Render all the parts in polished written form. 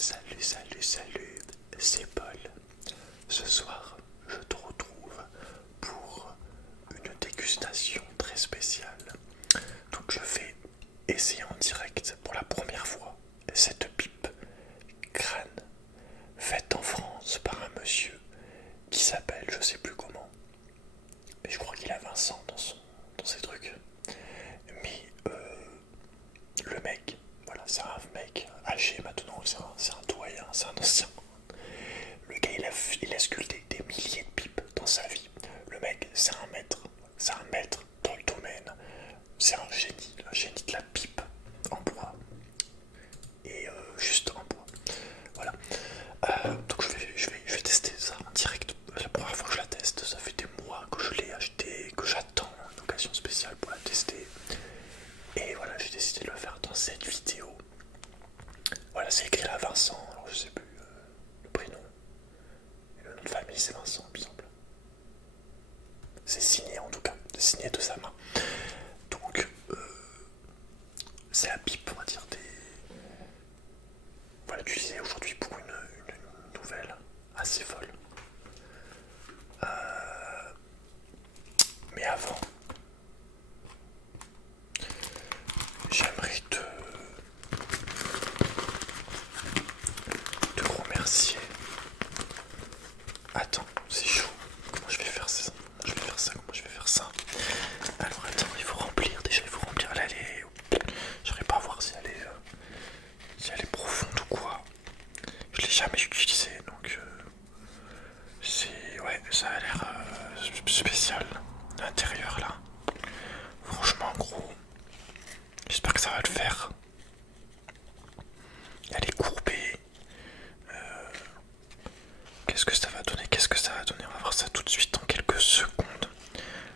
Salut, salut, salut, c'est Paul. Ce soir, je te retrouve pour une dégustation très spéciale. Donc je vais essayer en direct pour la première fois cette pipe crâne faite en France par un monsieur qui s'appelle je sais plus comment. Mais je crois qu'il a Vincent dans ses trucs. Mais le mec, voilà, c'est un mec âgé maintenant, c'est un doyen, c'est un ancien. Le gars il a sculpté des milliers de pipes dans sa vie. Le mec c'est un maître dans le domaine. C'est un génie de la pipe en bois. Et juste en bois. Voilà. Donc je vais tester ça en direct. La première fois que je la teste, ça fait des mois que je l'ai acheté, que j'attends une occasion spéciale pour la tester. Et voilà, j'ai décidé de le faire dans cette vidéo. Voilà, c'est écrit à Vincent, alors je sais plus le prénom. Et le nom de famille c'est Vincent, il me semble. C'est signé en tout cas, signé de sa main. Donc, c'est la pipe, on va dire, on va l'utiliser aujourd'hui pour une nouvelle assez folle. Mais avant, j'aimerais te remercier. Attends, c'est chaud. Comment je vais faire ça? Comment je vais faire ça? Alors attends, il faut remplir. Déjà, il faut remplir. Là, elle est... J'arrive pas à voir si elle est profonde ou quoi. Je l'ai jamais utilisée, donc c'est... Ouais, ça a l'air spécial. L'intérieur, là. Franchement, gros. J'espère que ça va le faire. Elle est courbée. Qu'est-ce que ça va donner? Qu'est-ce que ça va donner? On va voir ça tout de suite en quelques secondes.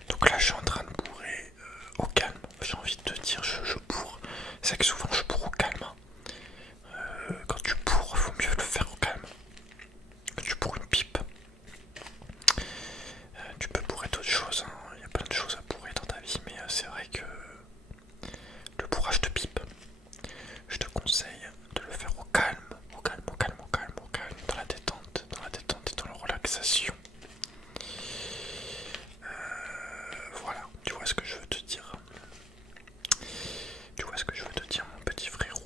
Donc là, je suis en train de bourrer au calme. J'ai envie de te dire, je bourre. C'est vrai que souvent, je bourre au calme. Hein. Quand tu bourres, il faut mieux le faire au calme. Quand tu bourres une pipe, tu peux bourrer d'autres choses. Hein. Il y a plein de choses à bourrer dans ta vie, mais c'est vrai que le bourrage de pipe, je te conseille de le faire au calme, au calme, au calme, au calme, au calme, dans la détente et dans la relaxation. Voilà, tu vois ce que je veux te dire. Tu vois ce que je veux te dire, mon petit frérot.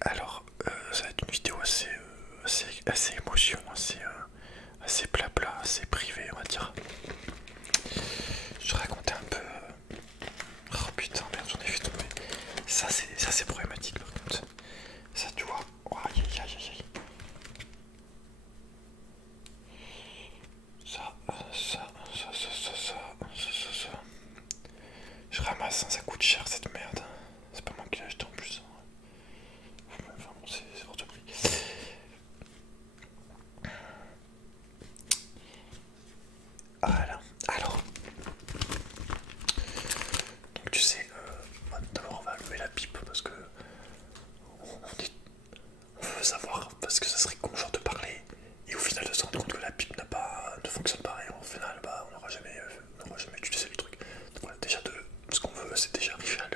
Alors, ça va être une vidéo assez émotion, assez blabla, assez privé, on va dire. Je racontais un peu. Oh putain, merde, j'en ai fait tomber. Ça c'est problématique par contre. Ça, tu vois. Oh, aïe aïe aïe aïe. Ça. Je ramasse, hein, ça coûte cher cette merde. C'est pas moi qui l'ai acheté en plus. Enfin bon, c'est hors de prix. Voilà. Alors. Donc tu sais, d'abord on va allumer la pipe parce que on veut savoir, parce que ça serait con genre de parler et au final de se rendre compte que la pipe ne fonctionne pas et au final bah, on n'aura jamais utilisé le truc. Donc voilà, déjà ce qu'on veut c'est déjà arriver à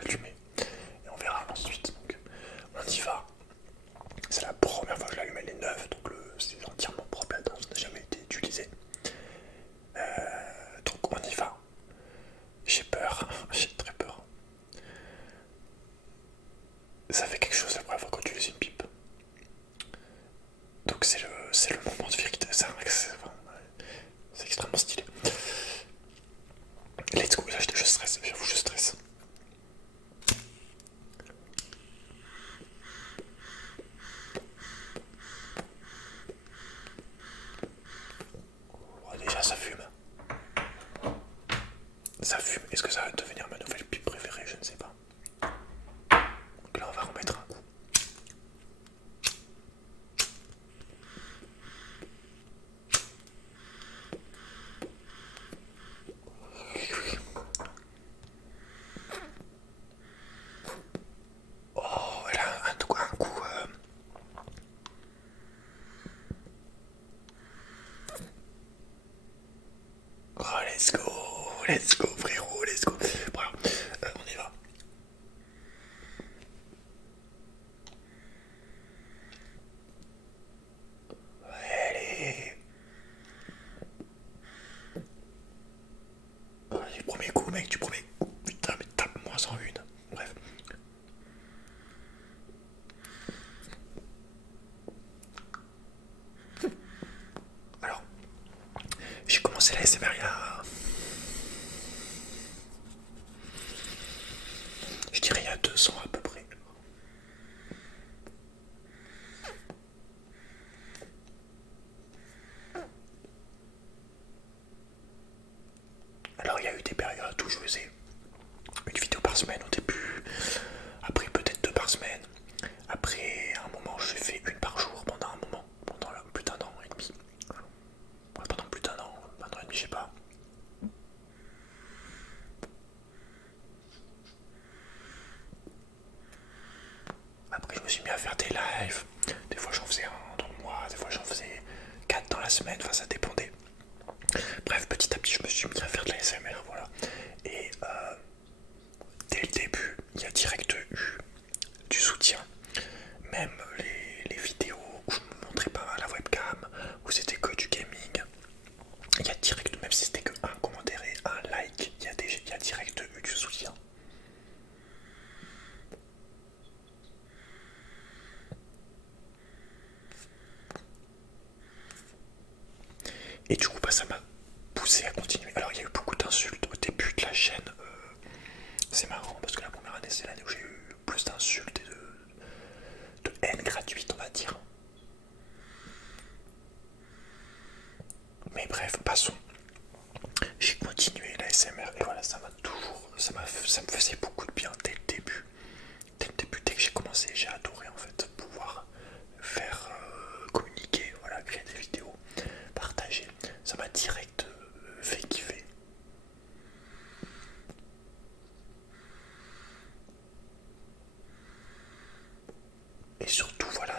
par semaine au début, après peut-être 2 par semaine, après à un moment j'ai fait une par jour pendant un moment, pendant plus d'un an et demi. Ouais, pendant plus d'un an, un an et demi, je sais pas. Après je me suis mis à faire des lives, des fois j'en faisais un dans le mois, des fois j'en faisais 4 dans la semaine, enfin ça dépendait. Bref, petit à petit je me suis mis à faire de la SMR, voilà. Et dès le début, il y a direct eu du soutien. Même les vidéos où je me montrais pas à la webcam, où c'était que du gaming, il y a direct, même si c'était que un commentaire et un like, il y a direct eu du soutien. Et du coup, bah, ça m'a poussé à continuer. Alors, il y a eu beaucoup d'insultes au début de la chaîne. C'est marrant parce que la première année, c'est l'année où j'ai eu plus d'insultes et de haine gratuite, on va dire. Mais bref, passons. J'ai continué la SMR et voilà, ça me faisait beaucoup de bien dès le début. Dès que j'ai commencé, j'ai adoré en fait pouvoir faire communiquer, voilà, créer des vidéos, partager. Ça m'a direct fait kiffer. Et surtout, voilà,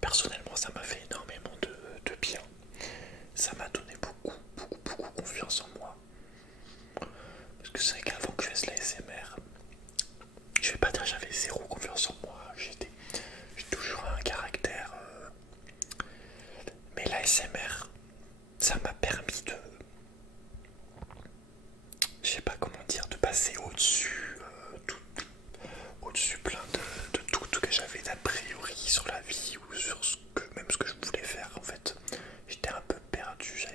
personnellement, ça m'a fait énormément de bien. Ça m'a donné beaucoup confiance en moi. Parce que c'est vrai qu'avant que je fasse la SMR, je vais pas dire que j'avais zéro confiance en moi. J'ai toujours un caractère. Mais la SMR, ça m'a permis de. Je sais pas comment dire, de passer au-dessus. Au-dessus plein de doutes que j'avais d'a priori sur la vie ou sur même ce que je voulais faire en fait. J'étais un peu perdu, je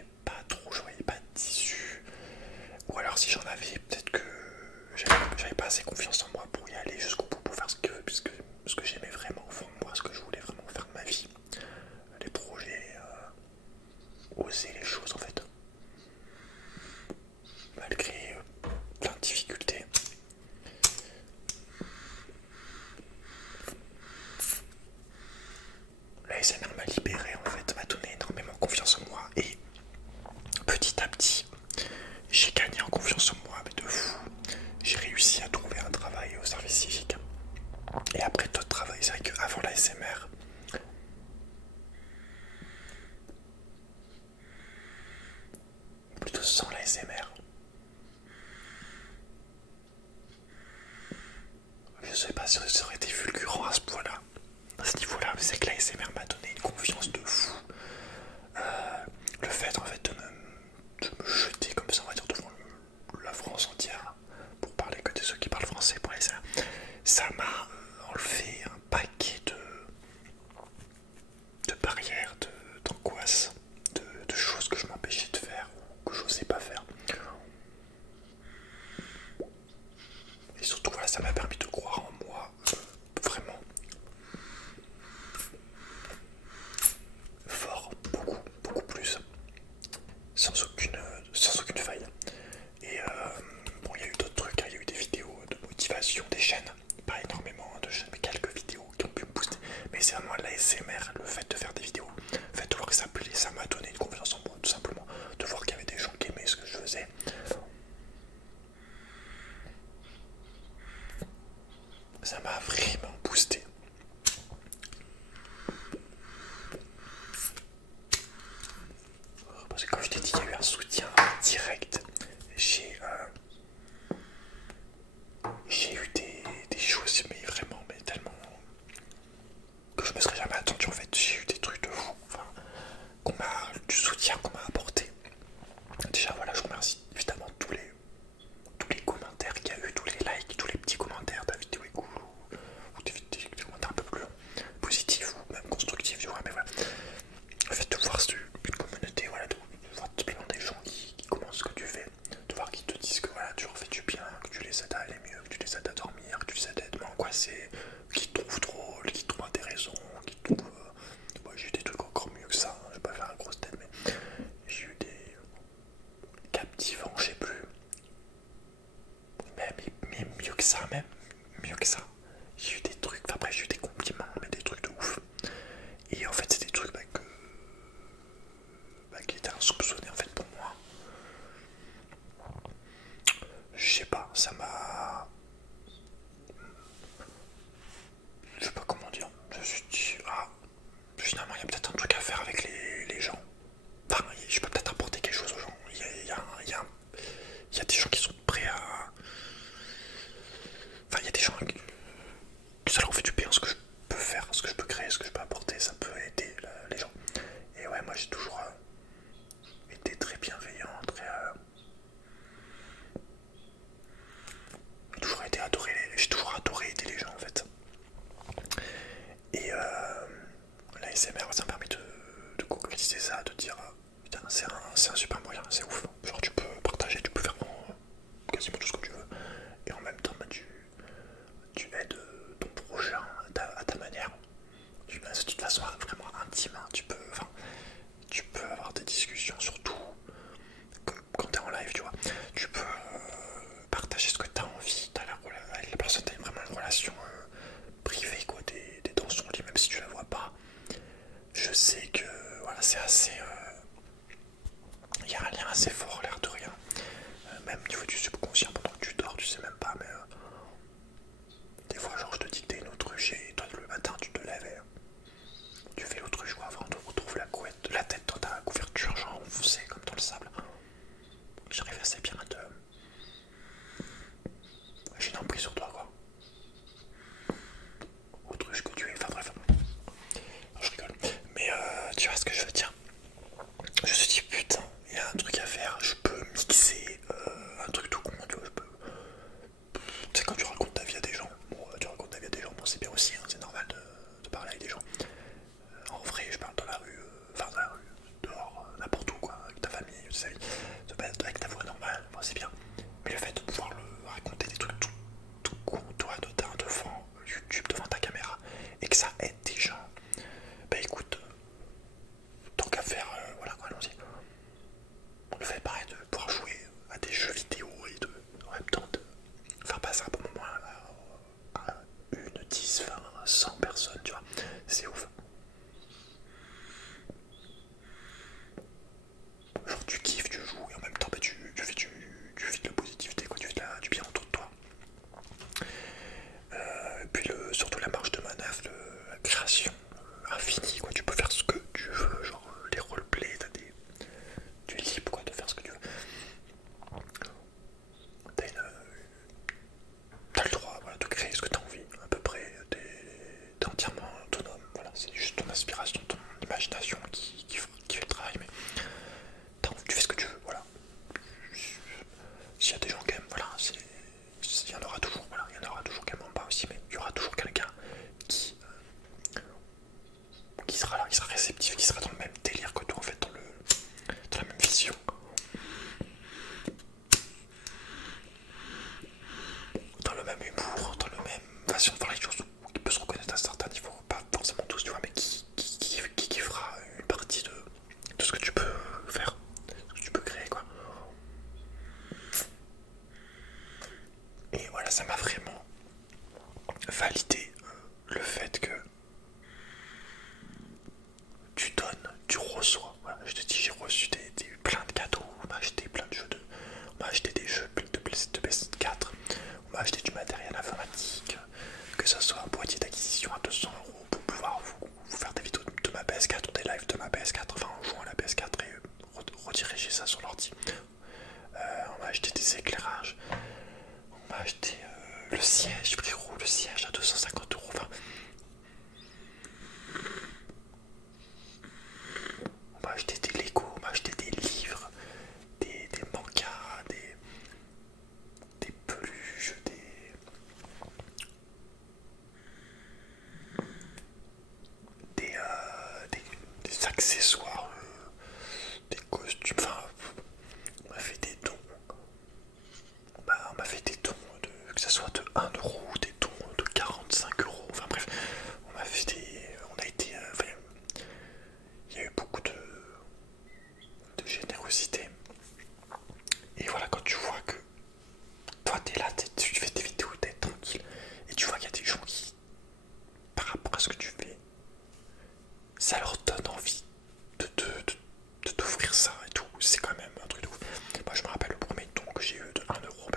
voyais pas d'issue. Ou alors si j'en avais, peut-être que j'avais pas assez confiance en moi pour y aller jusqu'au bout, pour faire ce que j'aimais vraiment au fond de moi, ce que je voulais vraiment faire de ma vie. Les projets, oser les choses en fait. Malgré plein de difficultés. La SMR m'a libéré en fait, m'a donné énormément confiance en moi et petit à petit j'ai gagné en confiance en moi, mais de fou. J'ai réussi à trouver un travail au service civique et après d'autres travails. C'est vrai qu'avant la SMR, plutôt sans la SMR, je sais pas si ça aurait été fulgurant à ce point-là, à ce niveau-là, mais c'est que la SMR m'a donné une confiance de fou. Le fait en fait de me jeter comme ça, on va dire, devant la France entière, pour parler que de ceux qui parlent français pour les ça m'a enlevé un paquet de barrières, d'angoisse, de choses que je m'empêchais de faire ou que j'osais pas faire. Et surtout, voilà, ça m'a permis de croire en moi, vraiment fort, beaucoup plus, sans aucune faille. Et bon, il y a eu d'autres trucs, hein. Il y a eu des vidéos de motivation, des chaînes, pas énormément de chaînes, mais quelques vidéos qui ont pu me booster. Mais c'est vraiment l'ASMR, le fait de faire des vidéos, le fait de voir que ça plaît, ça m'a donné une confiance en moi, tout simplement. De voir qu'il y avait des gens qui aimaient ce que je faisais. Ça m'a vraiment boosté. Parce que comme je t'ai dit, il y a eu un soutien direct. J'ai eu des choses, mais vraiment, mais tellement que je me serais jamais attendu en fait. J'ai eu des trucs de fou, enfin, du soutien qu'on m'a apporté. Déjà voilà, je remercie évidemment tous les commentaires qu'il y a eu, tous les likes, tous les petits commentaires, ta vidéo est cool, ou que ça même, mieux que ça. J'ai eu des trucs, enfin après j'ai eu des compliments, mais des trucs de ouf. Et en fait c'est des trucs qui étaient insoupçonnés en fait pour moi. Je sais pas, ça m'a... Je sais pas comment dire. Je me suis dit, ah, finalement il y a peut-être un truc à faire avec les gens. Enfin, je peux peut-être apporter quelque chose aux gens. Il y a des gens qui sont prêts à... Enfin, il y a des gens qui ça leur fait du bien ce que je peux faire, ce que je peux créer, ce que je peux apporter, ça peut aider les gens. Et ouais, moi j'ai toujours été très bienveillant, très... j'ai toujours adoré aider les gens en fait. Et l'ASMR ça me permet de concrétiser ça, de dire putain c'est un super moyen, c'est ouf. Genre tu peux partager, tu peux faire quasiment tout ce que tu veux. Et en même temps bah, tu aides ton prochain à ta manière. De toute façon vraiment intime, hein. Tu peux avoir des discussions surtout quand t'es en live, tu vois. Tu peux partager ce que t'as envie, avec la personne, t'as vraiment une relation privée, quoi. T'es dans son lit, même si tu la vois pas. Je sais que voilà, c'est assez... Il y a un lien assez fort, l'air de rien. Même au niveau du subconscient, pendant que tu dors, tu sais même pas, mais... des fois, genre, je te dictais une autruche et toi, le matin, tu te lèves et tu fais l'autruche, quoi. Enfin, on retrouve la couette, la tête dans ta couverture, genre enfoncée comme dans le sable. J'arrive assez bien à te... J'ai une emprise sur toi, quoi. Autruche que tu es, enfin bref. Je rigole. Mais tu vois ce que je veux dire. Je me suis dit, putain, il y a un truc à faire. Je peux mixer un truc tout con, tu vois. Tu sais, quand tu racontes ta vie à des gens, bon, tu racontes ta vie à des gens, bon, c'est bien aussi, hein, c'est normal de parler avec des gens. En vrai, je parle dans la rue, enfin dans la rue, dehors, n'importe où, quoi, avec ta famille, tes amis, avec ta voix normale, bon, c'est bien. Mais le fait de pouvoir raconter des trucs tout con, toi, devant YouTube, devant ta caméra, et que ça aide des gens, bah écoute, tant qu'à faire, voilà quoi, allons-y. Le fait pareil de pouvoir jouer à des jeux vidéo et en même temps de faire passer un bon moment à une, 10, 20, 100 personnes, tu vois, c'est ouf. Genre tu kiffes, tu joues et en même temps bah, tu fais du de la positivité, quoi, tu fais du bien autour de toi. Et puis surtout la marge de manœuvre, la création infinie, quoi, tu peux faire ce que tu veux, genre les roleplays, tu es libre quoi, de faire ce que tu veux. T'as le droit voilà, de créer ce que t'as envie, à peu près, t'es entièrement autonome, voilà, c'est juste ton inspiration, ton imagination qui fait le travail, mais tu fais ce que tu veux, voilà. S'il y a des gens qui aiment, voilà, il y en aura toujours, voilà, il y en aura toujours qui aiment pas aussi, mais il y aura toujours quelqu'un qui sera là, qui sera réceptif, qui sera dans le même délire que toi en fait, dans la même vision. Dans le même humour, dans la même façon de voir les choses, qui peut se reconnaître à un certain niveau, pas forcément tous, tu vois, mais qui fera une partie de ce que tu peux faire, ce que tu peux créer, quoi. Et voilà, ça m'a vraiment validé le fait que tu donnes, tu reçois. Voilà, je te dis, j'ai reçu plein de cadeaux, on m'a acheté plein de jeux on m'a acheté des jeux de PS4, on m'a acheté du matériel informatique, que ce soit un boîtier d'acquisition à 200 € pour pouvoir vous faire des vidéos de ma PS4 ou des lives de ma PS4, enfin en jouant à la PS4 et rediriger ça sur l'ordi. On m'a acheté des éclairages, on m'a acheté le siège, frérot, le siège à 250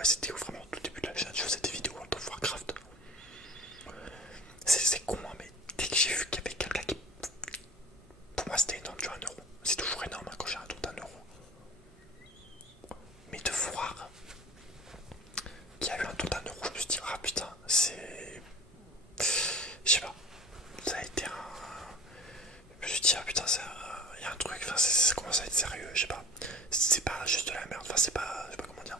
c'était vraiment tout début de la chaîne, je faisais des vidéos World of Warcraft. C'est con, hein, mais dès que j'ai vu qu'il y avait quelqu'un qui... Pour moi c'était énorme, tu vois, 1€. C'est toujours énorme hein, quand j'ai un don d'1€. Mais de voir qu'il y a eu un don d'1€, je me suis dit, ah putain, c'est... Je sais pas, ça a été un... Je me suis dit, ah putain, il y a un truc, enfin, ça commence à être sérieux, je sais pas. C'est pas juste de la merde, enfin, c'est pas... Je sais pas comment dire.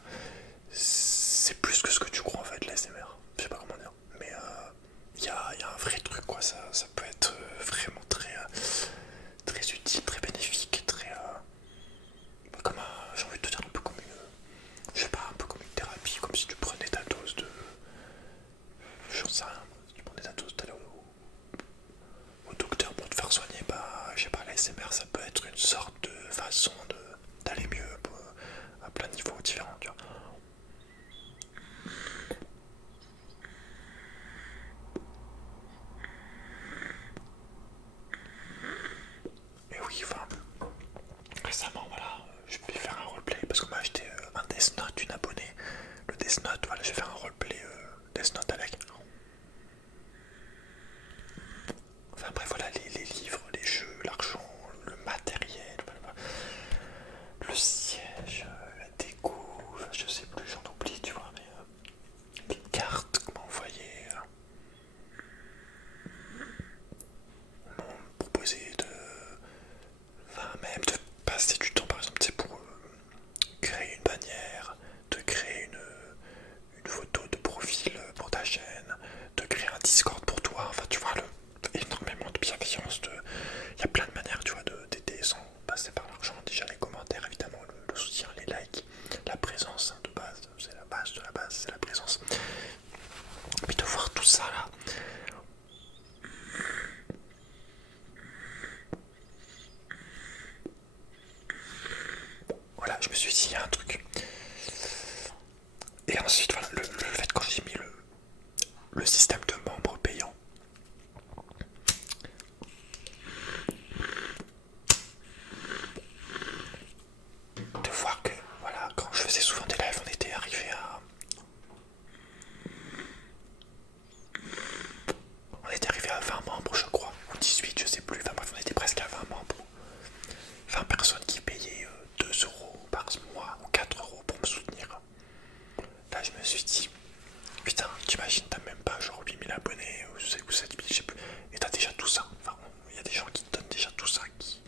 C'est plus que ce que tu crois en fait, l'ASMR. Je sais pas comment dire. Mais il y a un vrai truc, quoi. Ça peut être vraiment très utile, très bénéfique, très... comme j'ai envie de te dire, un peu comme une... Je sais pas, un peu comme une thérapie, comme si tu prenais ta dose de... J'en sais rien, tu prenais ta dose, t'allais au docteur pour te faire soigner, bah je sais pas, l'ASMR ça peut être une sorte de façon d'aller mieux à plein de niveaux différents, tu vois. Et oui, enfin, récemment, voilà, je vais faire un roleplay parce qu'on m'a acheté un Death Note, une abonnée. Le Death Note, voilà, je vais faire un roleplay Death Note avec. Enfin bref, voilà, les livres, les jeux, l'argent, le matériel, le siège, la déco, enfin, je sais plus, j'en oublie, tu vois, mais les cartes qu'on m'a envoyées, m'ont proposé de... Enfin, même de passer du temps, par exemple, c'est pour créer une bannière, de créer une photo de profil pour ta chaîne, de créer un Discord pour toi, enfin tu vois, énormément de bienveillance, il y a plein de manières, tu vois, d'aider sans passer par l'argent, déjà les commentaires, évidemment, le soutien, les likes, la présence hein, de base, c'est la base de la base, c'est la présence. Mais de voir tout ça là, voilà, je me suis dit, il y a un truc. Et ensuite, voilà, le fait quand j'ai mis le système de membres payants, de voir que, voilà, quand je faisais souvent des lives, on était arrivé à... On était arrivé à 20 membres, je crois, ou 18, je sais plus, enfin bref, on était presque à 20 membres. 20 personnes qui payaient 2€ par mois ou 4€ pour me soutenir. Là, je me suis dit, putain, t'imagines, t'as même pas genre 8000 abonnés ou 7000, je sais plus, et t'as déjà tout ça. Enfin, il y a des gens qui te donnent déjà tout ça, qui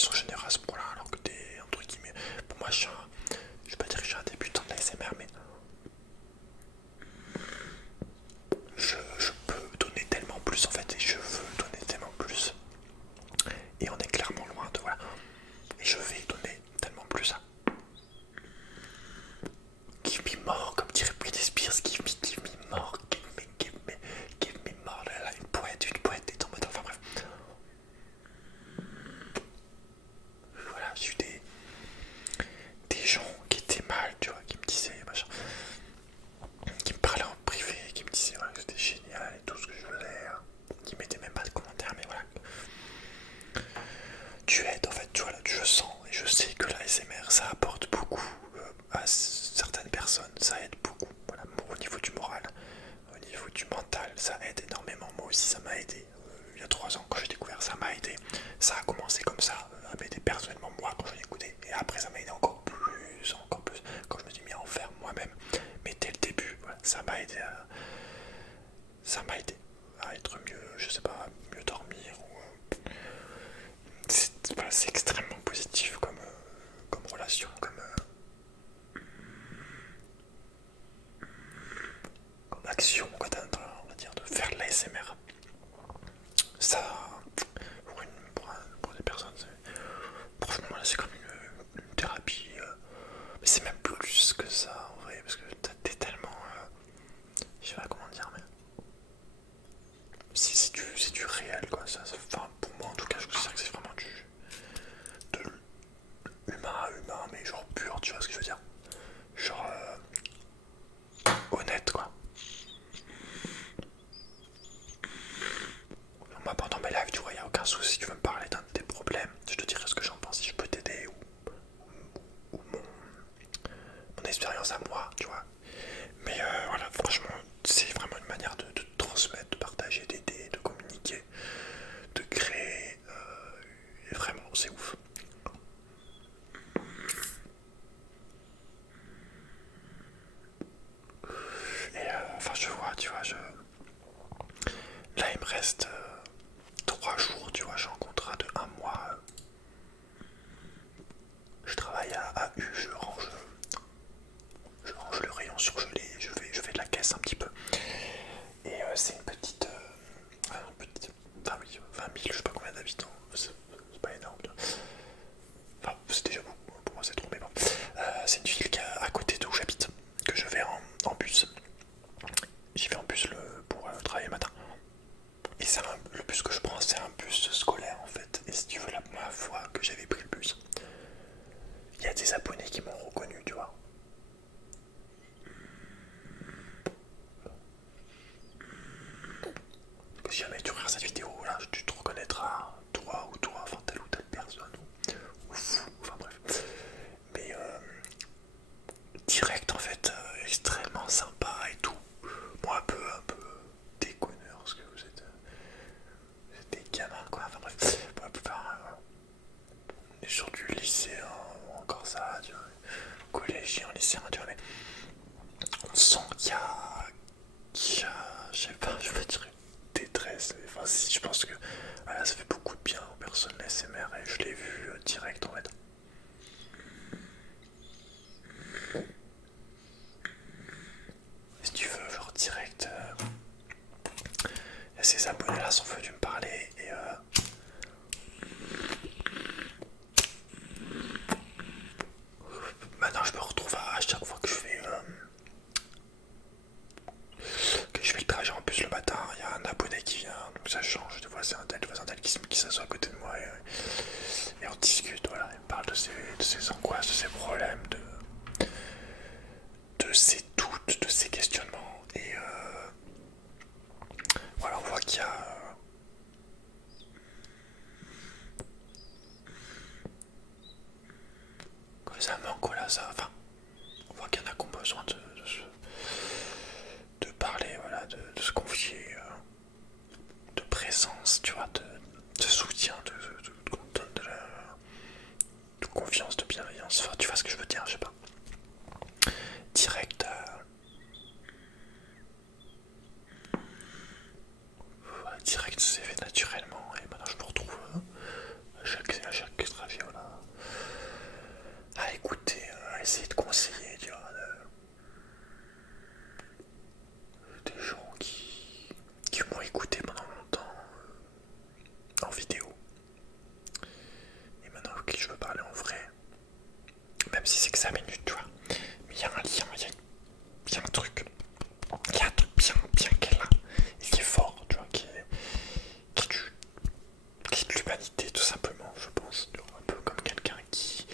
sont généreux à ce point-là, alors que t'es, entre guillemets, pour moi, je vais pas dire que je suis un débutant de la SMR, mais je peux donner tellement plus en fait, et je veux donner tellement plus. Et on est clairement loin de voilà. Et je vais donner tellement plus à Give me more, comme dirait Britney Spears, give me more, give me more, là, une poète est en mode, enfin bref. Voilà, j'ai eu des gens qui étaient mal, tu vois, qui me disaient, machin, qui me parlaient en privé, qui me disaient voilà, que c'était génial et tout ce que je faisais, qui mettaient même pas de commentaires, mais voilà. Tu aides en fait, tu vois, là, je sens et je sais que la SMR ça apporte beaucoup à certaines personnes, ça aide beaucoup, voilà, au niveau du moral, au niveau du mental, ça aide énormément. Moi aussi ça m'a aidé, il y a 3 ans quand j'ai découvert ça m'a aidé, ça a commencé comme ça, à m'aider personnellement moi quand j'ai écouté, et après ça m'a aidé encore plus, quand je me suis mis à en faire moi-même, mais dès le début, voilà, ça m'a aidé à être mieux, je sais pas, mieux dormir, ou c'est extrêmement positif comme relation, comme action, quoi, on va dire, de faire de l'ASMR. Ça, pour des personnes, franchement, là, c'est comme une thérapie, mais c'est même plus que ça, en vrai, parce que t'es tellement, je sais pas comment dire, mais c'est du réel, quoi, enfin, pour moi, en tout cas, je considère que c'est vraiment de humain à humain, mais genre pur, tu vois ce que je veux dire, genre honnête, quoi. vraiment surgelé, je fais de la caisse un petit peu. Et c'est une petite, enfin oui, 20 000, je sais pas combien d'habitants, c'est pas énorme. Enfin, c'est déjà beaucoup, pour moi c'est trop, mais bon. C'est une ville qui est à côté d'où j'habite, que je vais en bus. J'y vais en bus pour travailler le matin. Et le bus que je prends, c'est un bus scolaire en fait. Et si tu veux, la première fois que j'avais pris le bus, il y a des abonnés qui m'ont reconnu, tu vois. Si jamais tu regardes cette vidéo là, tu te reconnaîtras, toi ou toi, enfin telle ou telle personne, ou fou, enfin bref. Mais direct en fait, extrêmement sympa et tout. Moi un peu déconneur, parce que vous êtes des gamins quoi, enfin bref. Pour la plupart, on est sur du lycéen, encore ça, tu vois, collégien, lycéen, tu vois, mais on sent je sais pas, je veux dire une détresse. Enfin, si je pense que voilà, ça fait beaucoup de bien aux personnes de l'ASMR et je l'ai vu direct en fait. Si tu veux, genre direct, ces abonnés là sont venus me parler et maintenant je me retrouve à chaque fois que je fais le trajet en bus le matin, il y a un abonné qui vient, donc ça change, des fois c'est un tel qui s'assoit à côté de moi et on discute, voilà, il me parle de ses angoisses, de ses problèmes, de ses doutes, de ses questionnements, et voilà, on voit qu'il y a... ça manque, voilà, ça, enfin, on voit qu'il y en a qui ont besoin de parler, voilà, de se confier, de présence, tu vois, de soutien, de confiance, de bienveillance, enfin, tu vois ce que je veux dire, je sais pas. Direct, direct, c'est fait naturellement, et maintenant je me retrouve à chaque extravio là, à écouter, à essayer de conseiller, tu vois, des gens qui m'ont écouté pendant longtemps en vidéo, et maintenant ok, je veux parler en vrai, même si c'est que 5 minutes, tu vois, mais il y a un lien, il y a un truc, bien qu'elle a, et qui est fort, tu vois, qui est de l'humanité tout simplement, je pense, tu vois, un peu comme quelqu'un qui...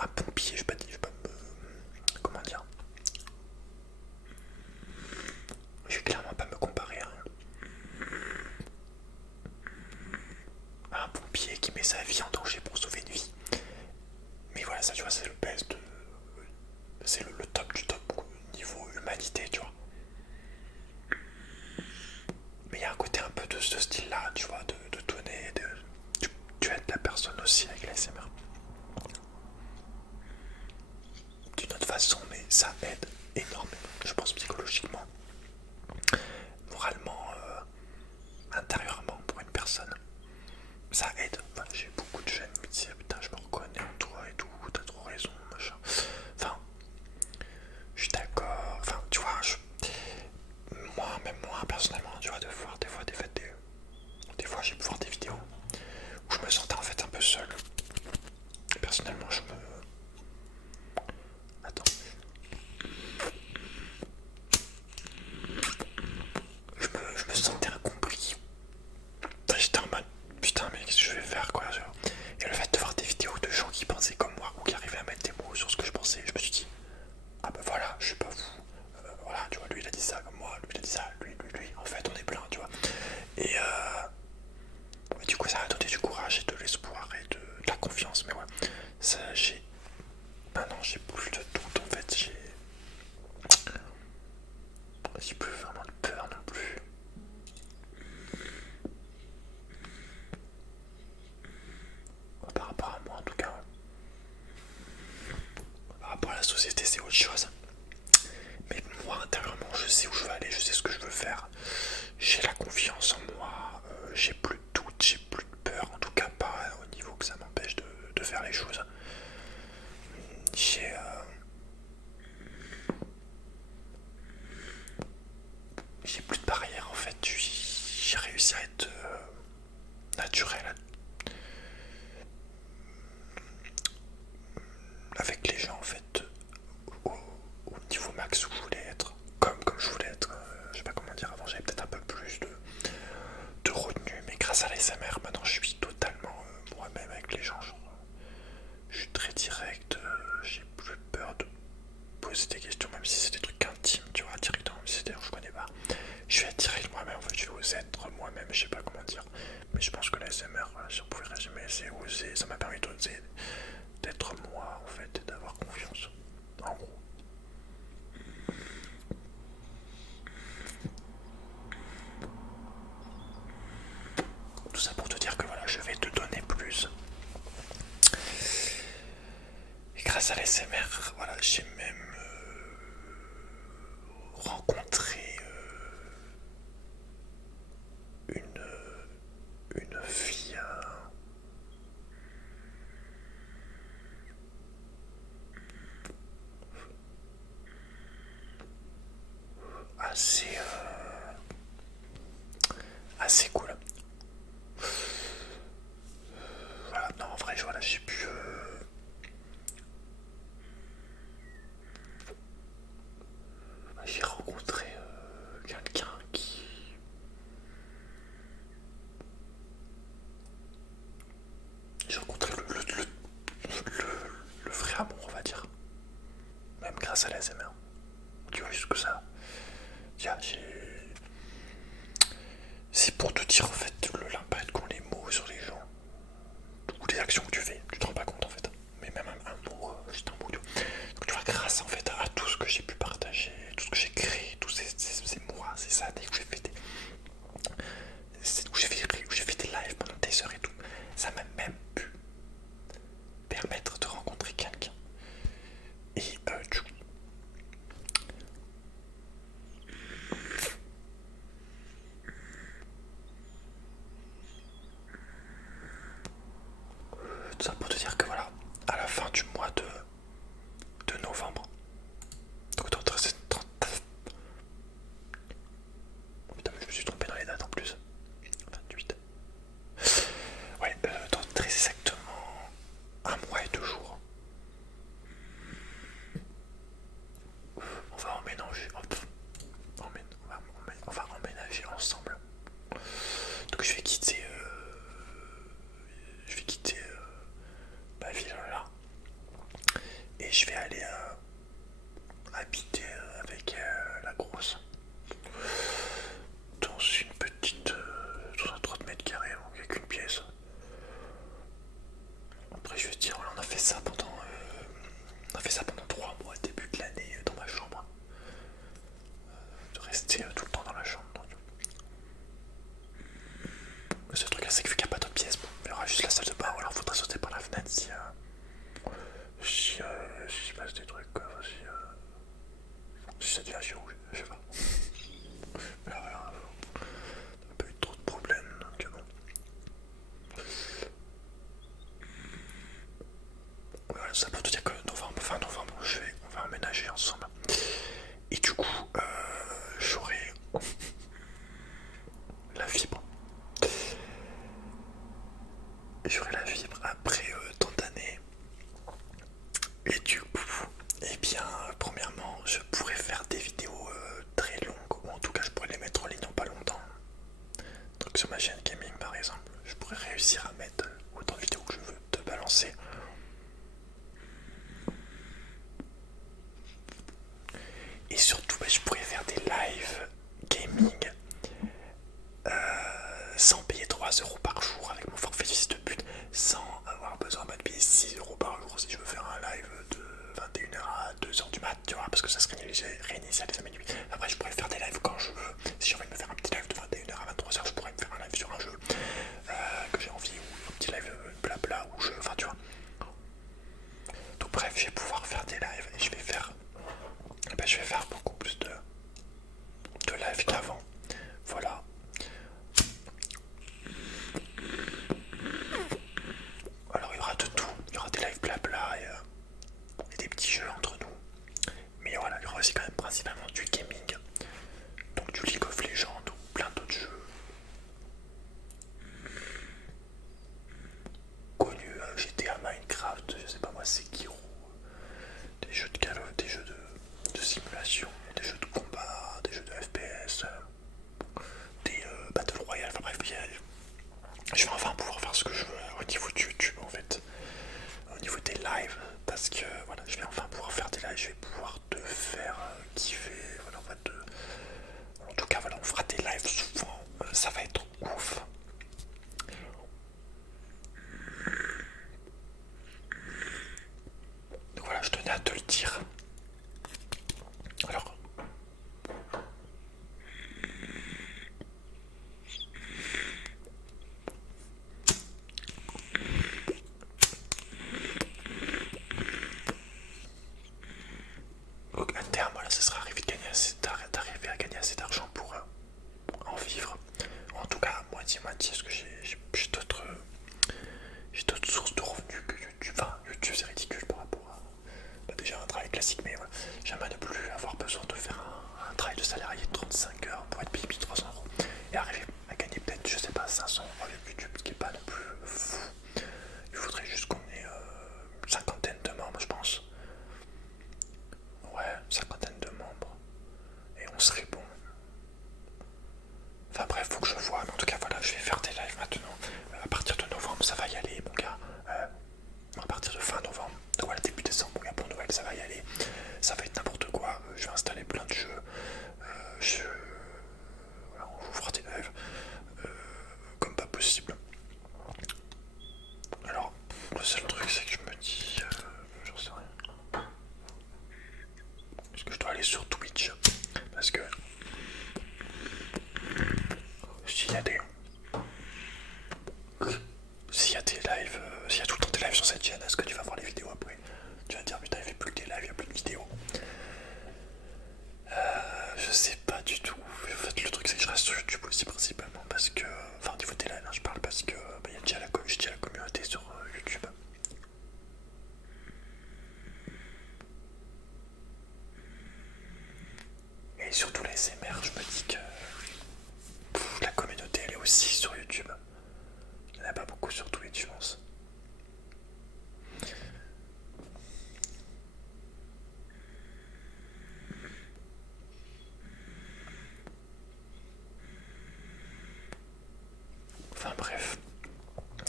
un pompier, je vais pas me... comment dire, je vais clairement pas me comparer à un pompier qui met sa vie en danger pour sauver une vie. Mais voilà, ça tu vois, c'est le best de... c'est le top du top niveau humanité, tu vois. Mais il y a un côté un peu de ce style là, tu vois, de donner, tu aides la personne aussi avec l'ASMR. D'une autre façon, mais ça aide énormément, je pense, psychologiquement, moralement, intérieurement pour une personne. Ça aide. Enfin, j'ai beaucoup de jeunes qui me disent putain, je me reconnais en toi et tout, t'as trop raison, machin. Enfin, je suis d'accord. Enfin, tu vois, même moi, personnellement, tu vois, de voir des fois, j'ai pu voir des vidéos où je me sentais en fait un peu seul. Personnellement, je me... Attends. grâce à l'ASMR, voilà, j'ai même rencontré une fille assez, assez cool. Voilà, non, en vrai, voilà, j'ai pu. J'ai rencontré quelqu'un qui. J'ai rencontré le vrai amour, on va dire. Même grâce à la l'ASMR. Tu vois, juste que ça. Tiens, j'ai. C'est pour te dire en fait l'impact qu'ont les mots sur les gens. Ou les actions que tu fais. Tu te rends pas compte en fait. Mais même un mot, juste un mot. Donc tu vois, grâce en fait à tout ce que j'ai pu partager, tout ce que j'ai créé, tous ces mois, ces années où j'ai fait des lives pendant des heures et tout, ça m'a même pu permettre de rencontrer quelqu'un. Et du coup, tout ça pour te dire que voilà, à la fin du mois de novembre, donc dans 30. Putain, je me suis trompé dans les dates en plus. 28. Ouais, dans très exactement un mois et 2 jours. On va emménager. On va emménager ensemble. Donc je vais quitter ma ville là. Et je vais aller habiter avec la grosse. Dans une petite. Dans un 30 mètres carrés, donc avec une pièce. Après, je veux dire, on a fait ça pendant. On a fait ça pendant 3 mois, début de l'année, dans ma chambre. De rester tout le temps dans la chambre. Donc. Le seul truc, c'est qu'il n'y a pas d'autre pièce. Bon, il y aura juste la salle de bain, ou alors il faudra sauter par la fenêtre si. Si il se passe des trucs, quoi. Si ça devient chiant, je sais pas. Mais rien, on n'a pas eu trop de problèmes, donc bon. Voilà, ça pour te dire que fin novembre, on va emménager ensemble. Et du coup, j'aurai la fibre. J'aurai la fibre après tant d'années. Et du coup, eh bien, premièrement, je pourrais faire des vidéos très longues, ou en tout cas, je pourrais les mettre en ligne en pas longtemps. Donc sur ma chaîne gaming par exemple, je pourrais réussir à mettre autant de vidéos que je veux te balancer. Et surtout, je pourrais faire des lives gaming sans payer 3 € par jour avec mon forfait fils de pute, sans avoir besoin de payer 6 € par jour si je veux faire un live de 21h à 2h du mat, tu vois, parce que ça se réinitialise à minuit. Après, je pourrais faire des lives quand je veux. Si j'ai envie de me faire un petit live de 21h à 23h, je pourrais me faire un live sur un jeu que j'ai envie, ou un petit live blabla, ou jeu, enfin tu vois. Donc bref, je vais pouvoir faire des lives et je vais faire beaucoup plus de lives qu'avant. Voilà. Alors il y aura de tout, il y aura des lives blabla et des petits jeux entre nous. Mais voilà, il y aura aussi quand même principalement du gaming. Donc du League of Legends ou plein d'autres jeux connus, GTA, Minecraft, je sais pas moi, Sekiro, des jeux de Call of, des jeux de simulation. je vais installer plein de jeux. Voilà, on vous fera des lives comme pas possible. Alors, le seul truc, c'est que je me dis, j'en sais rien. Est-ce que je dois aller sur Twitch? Parce que s'il y a des lives, s'il y a tout le temps des lives sur cette chaîne, est-ce que tu vas voir les vidéos après? Tu vas te dire putain il fait plus que des lives, il n'y a plus de vidéos. Je sais pas du tout. En fait le truc c'est que je reste sur YouTube aussi principalement parce que, enfin au niveau des lives hein, je parle parce que bah, y a déjà j'ai déjà la communauté sur YouTube. Et surtout les SMR, je me dis que la communauté elle est aussi sur YouTube. Il n'y en a pas beaucoup sur Twitch je pense. Enfin bref,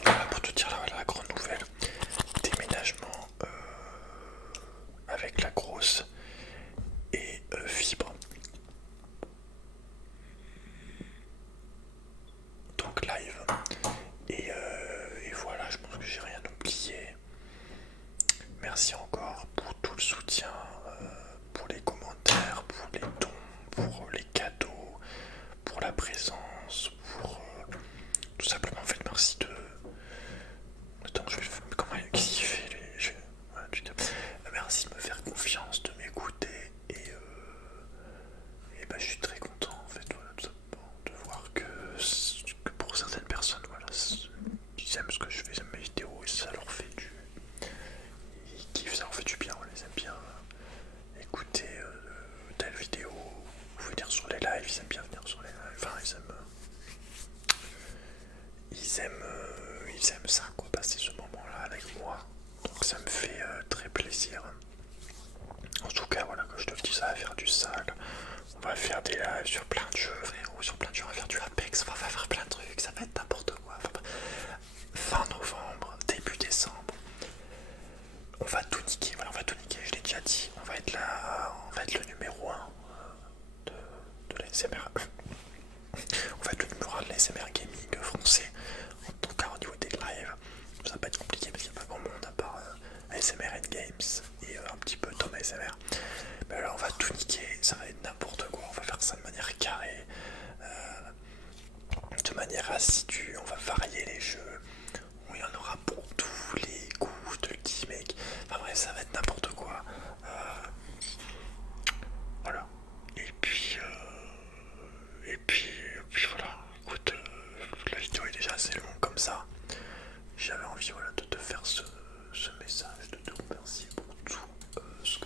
voilà pour te dire la grande nouvelle, déménagement avec la grosse et fibre. Donc live. Et voilà, je pense que j'ai rien oublié. Merci encore pour tout le soutien, pour les commentaires, pour les dons, pour les cadeaux, pour la présence, pour tout simplement en fait merci de... Attends, je vais... Comment qu'est-ce qu'il fait lui voilà, merci de me faire confiance, de m'écouter et bah, je suis très content en fait voilà, tout simplement, de voir que pour certaines personnes voilà, ils aiment ce que je fais, ils aiment mes vidéos et ça leur fait du... Ils kiffent, ça leur fait du bien, on les aime bien écouter telle vidéo ou venir sur les lives, ils aiment bien venir sur les lives, enfin ils aiment ça quoi, passer ce moment là avec moi, donc ça me fait très plaisir. En tout cas voilà, comme je te dis, ça va faire du sale, on va faire des lives sur plein de jeux frérot, sur plein de jeux, on va faire du Apex, on va faire plein de trucs, ça va être n'importe quoi. Enfin, fin novembre, début décembre, on va tout niquer, voilà, on va tout niquer, je l'ai déjà dit, on va être là, on va être le numéro 1 de l'ASMR. On va être le numéro 1 de l'ASMR gaming français, en tout cas au niveau des lives. Ça va pas être compliqué parce qu'il n'y a pas grand monde à part ASMR and Games et un petit peu Tom ASMR. Mais là on va tout niquer, ça va être n'importe quoi, on va faire ça de manière carrée, de manière assidue, on va varier les jeux, il y en aura pour tous les goûts, je te le dis mec, enfin bref ça va être n'importe quoi. Voilà, et puis voilà, écoute, la vidéo est déjà assez longue comme ça, j'avais envie voilà, de te faire ce message, de te remercier pour tout ce que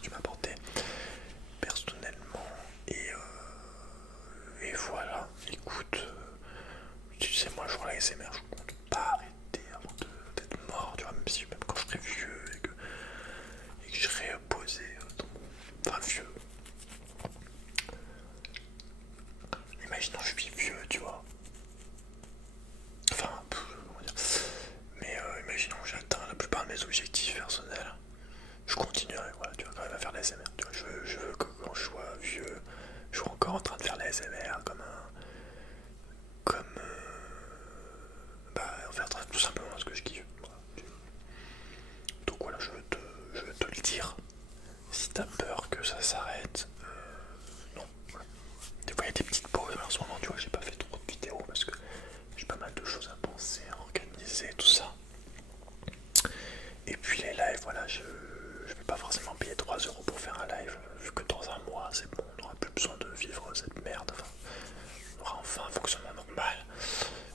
tu m'as apporté personnellement, et voilà, écoute, tu sais moi je vois la SMR, je compte pas arrêter avant d'être mort, tu vois, même quand je serai vieux et que je serai posé enfin vieux, imaginons je suis vieux, tu vois, enfin, comment dire, mais imaginons que j'atteins la plupart de mes objectifs personnels, je continuerai, voilà, tu vois, quand même à faire la SMR, tu vois, je veux que quand je sois vieux, je sois encore en train de faire la SMR bah, en faire tout simplement ce que je kiffe, voilà. Donc voilà, je veux te le dire, si t'as peur que ça s'arrête, non, voilà. Des fois il y a des petites pauses, mais en ce moment tu vois j'ai pas fait trop de vidéos parce que j'ai pas mal de choses à penser, à organiser, tout ça. Et puis les lives, voilà, je vais pas forcément payer 3 € pour faire un live, vu que dans un mois c'est bon, on n'aura plus besoin de vivre cette merde, enfin, on aura enfin un fonctionnement normal,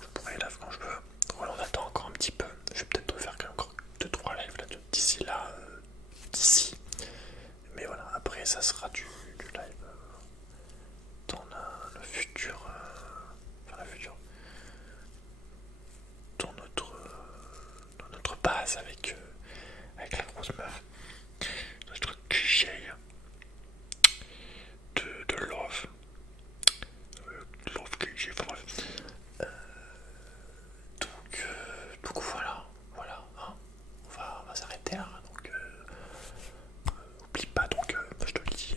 je pourrai live quand je veux. Voilà, on attend encore un petit peu, je vais peut-être faire encore 2-3 lives là, d'ici là, d'ici. Mais voilà, après ça sera du live dans le futur, enfin le futur, dans notre base avec la grosse meuf, notre QG de Love, Love QG, enfin bref. Donc voilà, hein, on va s'arrêter là, donc oublie pas, donc je te le dis,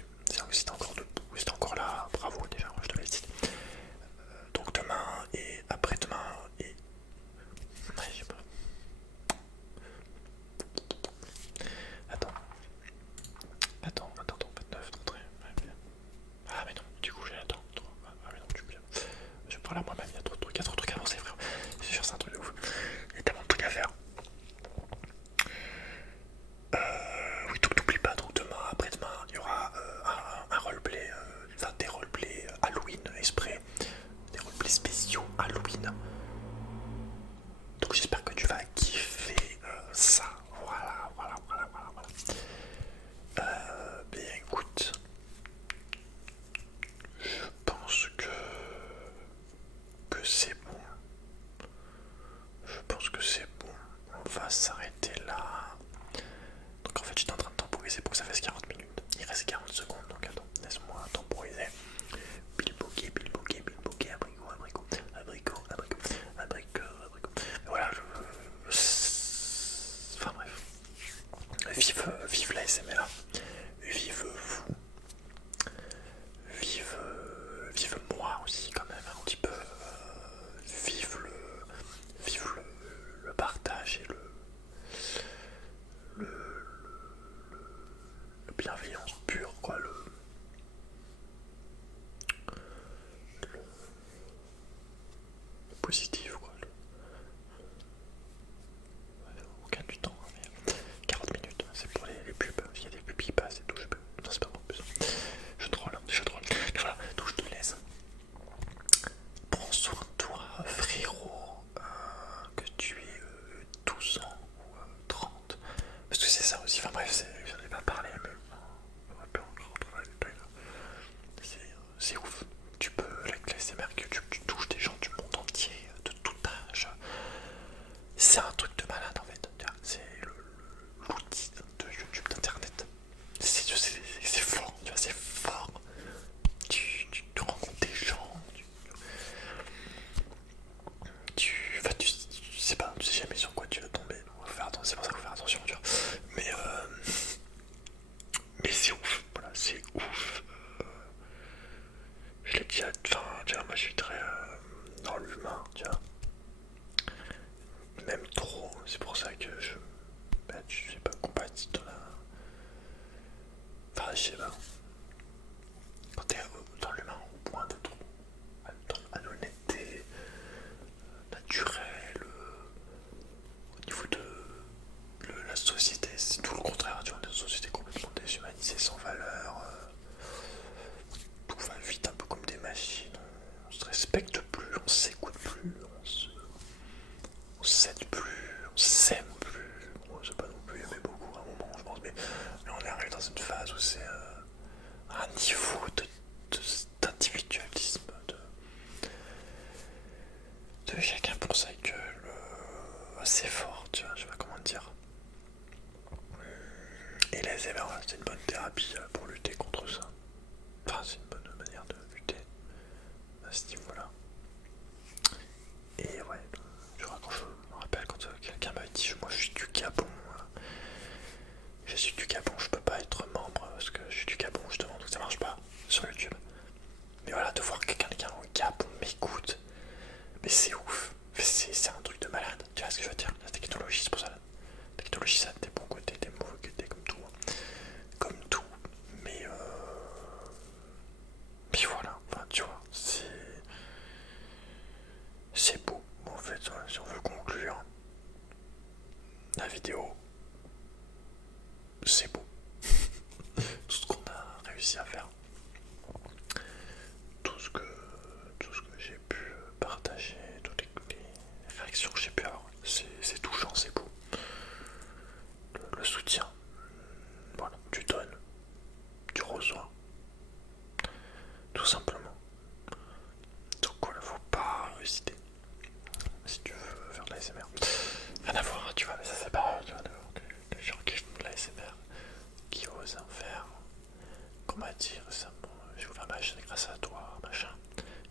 tu vois, moi je suis très dans l'humain, tu vois. Même trop, c'est pour ça que je suis pas compatible dans la. Enfin, je sais pas. Quand t'es dans l'humain au point d'être à l'honnêteté naturelle, au niveau de la société, c'est tout le contraire, tu vois, une société complètement déshumanisée, sans valeur, tout va vite un peu comme des machines, on se respecte plus, on s'écoute plus, on s'aide plus, on s'aime plus, on sait pas non plus aimer beaucoup à un moment je pense, mais là on est arrivé dans une phase où c'est un niveau d'individualisme, de chacun pour sa gueule, assez fort, tu vois, je sais pas comment dire. Et les ASMR, c'est une bonne thérapie pour lutter contre ça. Enfin, c'est une bonne manière de lutter à ce niveau-là. Et ouais, je crois quand je me rappelle quand quelqu'un m'avait dit moi je suis du Gabon. Je suis du Gabon, je peux pas être membre parce que je suis du Gabon justement, donc ça marche pas sur YouTube. Mais voilà, de voir que quelqu'un au Gabon m'écoute, mais c'est ouf, c'est un truc de malade, tu vois ce que je veux dire. La technologie, c'est pour ça, la technologie ça a des bons côtés, des mauvais côtés comme tout, mais voilà, enfin, tu vois, c'est beau en fait, ouais, si on veut conclure la vidéo, c'est beau. Tout ce qu'on a réussi à faire, tout ce que j'ai pu partager, toutes les réactions que j'ai pu avoir, c'est touchant, c'est beau. Le soutien, voilà, tu donnes, tu reçois, tout simplement. Donc voilà, faut pas hésiter si tu veux faire de l'ASMR. Rien à voir, tu vois, mais ça c'est pas, tu vois, les gens qui font de l'ASMR, qui osent en faire, qu'on m'a dit récemment, j'ai ouvert ma chaîne grâce à toi, machin,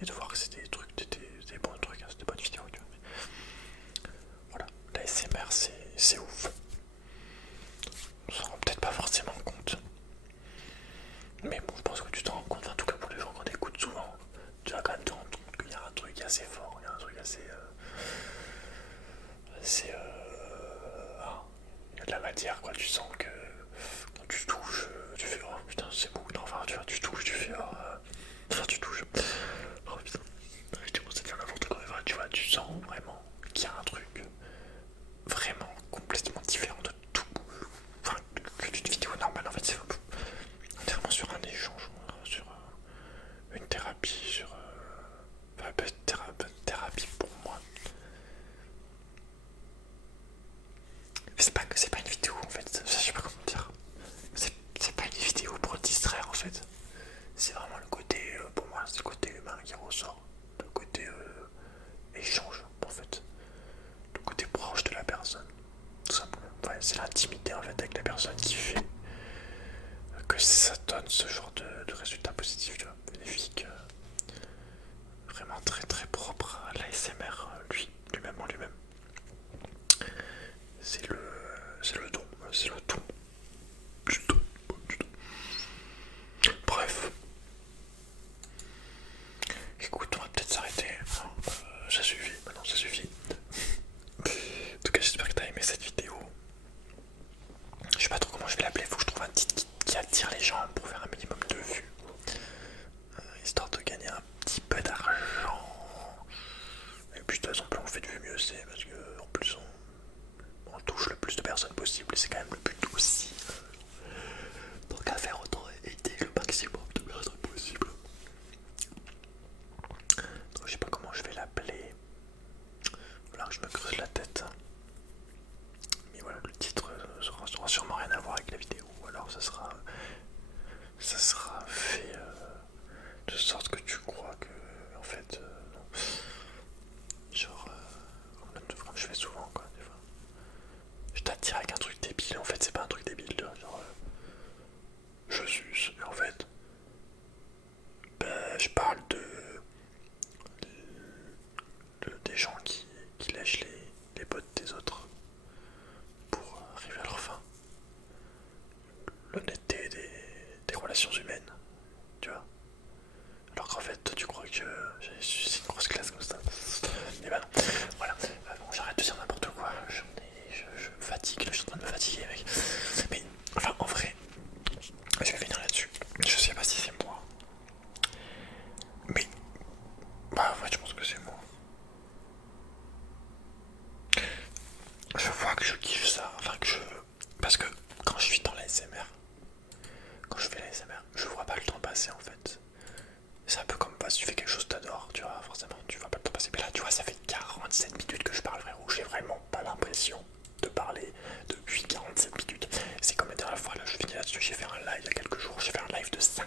et de voir que c'était des trucs, des bons trucs, hein, c'était des bonnes vidéos, tu vois. Mais voilà, l'ASMR c'est ouf. On s'en rend peut-être pas forcément compte. Mais bon, je pense que tu t'en rends compte, en tout cas pour les gens qu'on écoute souvent, tu vas quand même te rendre compte qu'il y a un truc assez fort, il y a un truc assez. Il y a de la matière, quoi. Tu sens que quand tu touches, tu fais oh putain, c'est beau. Non, enfin, tu vois, tu touches, tu fais oh. Enfin, tu touches. Oh putain, tu commences à dire n'importe quoi, mais voilà, tu vois, tu sens vraiment qu'il y a un truc vraiment complètement différent de tout. Enfin, que d'une vidéo normale, en fait, on est vraiment sur un échange, sur une thérapie, sur. Enfin, thérapie pour moi. C'est pas une vidéo en fait, je sais pas comment dire. C'est pas une vidéo pour distraire en fait. C'est vraiment le côté, pour moi, c'est le côté humain qui ressort. Le côté échange en fait. Le côté proche de la personne. Tout simplement. Ouais, c'est l'intimité en fait avec la personne qui fait que ça donne ce genre de résultats positifs, tu vois, bénéfiques. Vraiment très très propre à l'ASMR lui-même en lui-même. C'est le don, c'est le ton. Du don. Bref. Écoute, on va peut-être s'arrêter. Ça suffit, maintenant ça suffit. En tout cas, j'espère que t'as aimé cette vidéo. Je sais pas trop comment je vais l'appeler, faut que je trouve un titre qui attire les gens pour faire un minimum de vues. passer en fait. C'est un peu comme si tu fais quelque chose que t'adores, tu vois, forcément tu vas pas le temps passer. Mais là tu vois, ça fait 47 minutes que je parle, frérot, j'ai vraiment pas l'impression de parler depuis 47 minutes. C'est comme la dernière fois, là je finis là-dessus, j'ai fait un live il y a quelques jours, j'ai fait un live de 5